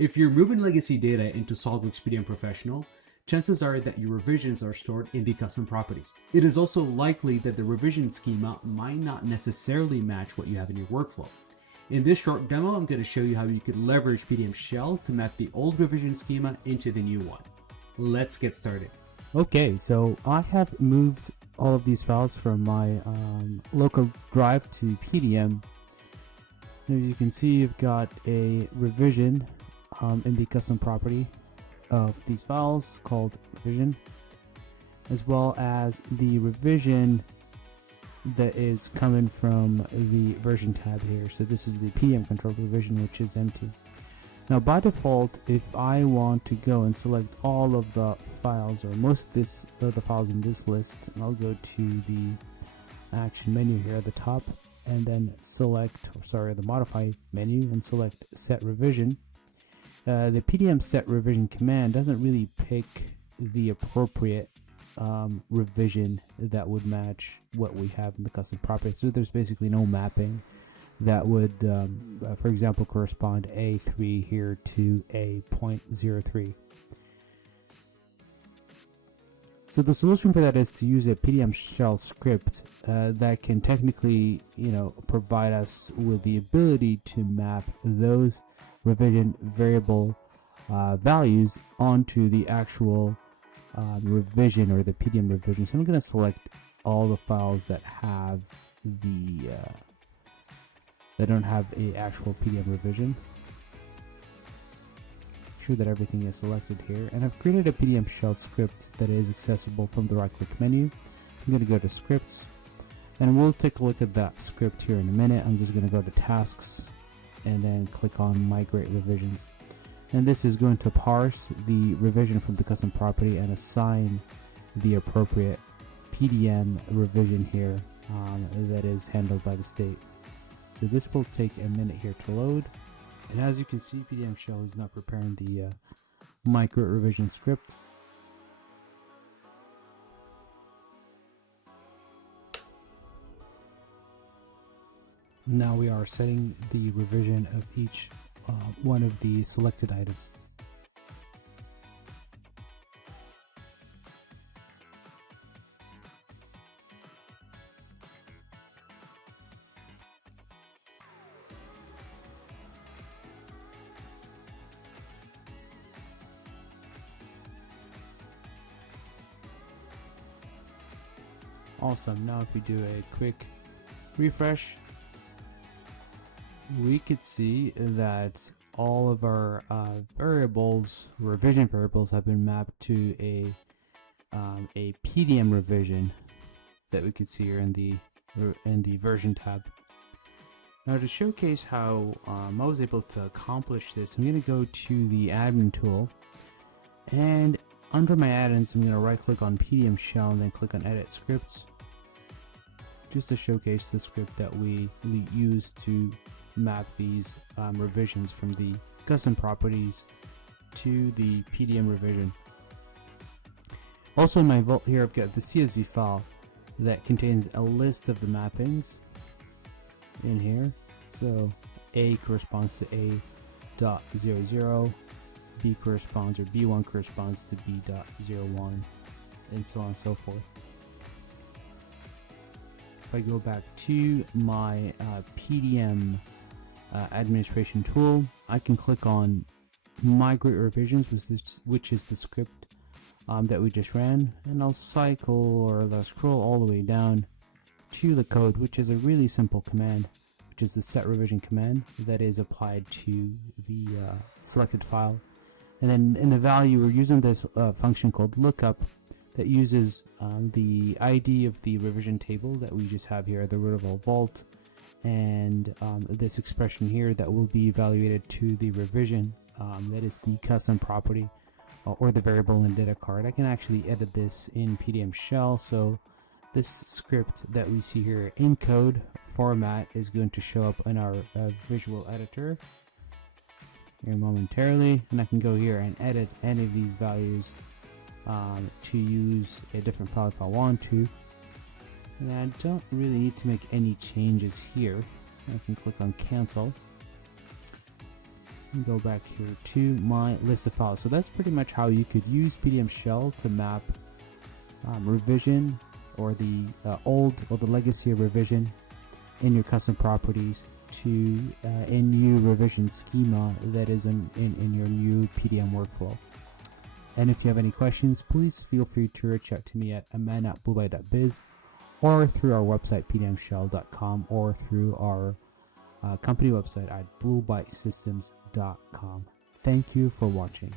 If you're moving legacy data into SOLIDWORKS PDM Professional, chances are that your revisions are stored in the custom properties. It is also likely that the revision schema might not necessarily match what you have in your workflow. In this short demo, I'm going to show you how you could leverage PDMShell to map the old revision schema into the new one. Let's get started. Okay, so I have moved all of these files from my local drive to PDM. As you can see, you've got a revision in the custom property of these files called revision, as well as the revision that is coming from the version tab here. So this is the PDM control revision, which is empty. Now by default, if I want to go and select all of the files, or most of the files in this list, and I'll go to the action menu here at the top, and then select, the modify menu, and select set revision. The PDM set revision command doesn't really pick the appropriate revision that would match what we have in the custom property. So there's basically no mapping that would, for example, correspond A3 here to A.03. So the solution for that is to use a PDMShell script that can technically, provide us with the ability to map those revision variable values onto the actual revision, or the PDM revision. So I'm going to select all the files that have that don't have a actual PDM revision. Make sure that everything is selected here, and I've created a PDMShell script that is accessible from the right-click menu. I'm going to go to scripts, and we'll take a look at that script here in a minute. I'm just going to go to tasks and then click on migrate revisions, and this is going to parse the revision from the custom property and assign the appropriate PDM revision here that is handled by the state. So this will take a minute here to load, and as you can see, PDMShell is not preparing the migrate revision script. Now we are setting the revision of each one of the selected items. Awesome. Now if we do a quick refresh, we could see that all of our variables, revision variables, have been mapped to a PDM revision that we could see here in the version tab. Now to showcase how I was able to accomplish this, I'm going to go to the admin tool, and under my add-ins, I'm going to right-click on PDMShell and then click on Edit Scripts, just to showcase the script that we use to map these revisions from the custom properties to the PDM revision. Also in my vault here, I've got the CSV file that contains a list of the mappings in here. So A corresponds to A.00, B corresponds, or B1 corresponds to B.01, and so on and so forth. If I go back to my PDM administration tool, I can click on migrate revisions, which is the script that we just ran, and I'll scroll all the way down to the code, which is a really simple command, which is the set revision command that is applied to the selected file. And then in the value, we're using this function called lookup that uses the ID of the revision table that we just have here at the root of all vault, and this expression here that will be evaluated to the revision that is the custom property or the variable in data card. I can actually edit this in PDMShell, so this script that we see here in code format is going to show up in our visual editor here momentarily, and I can go here and edit any of these values to use a different file if I want to. And I don't really need to make any changes here. I can click on cancel. Go back here to my list of files. So that's pretty much how you could use PDMShell to map revision or the old or the legacy of revision in your custom properties to a new revision schema that is in your new PDM workflow. And if you have any questions, please feel free to reach out to me at aman@bluebyte.biz or through our website pdmshell.com or through our company website at bluebytesystems.com. Thank you for watching.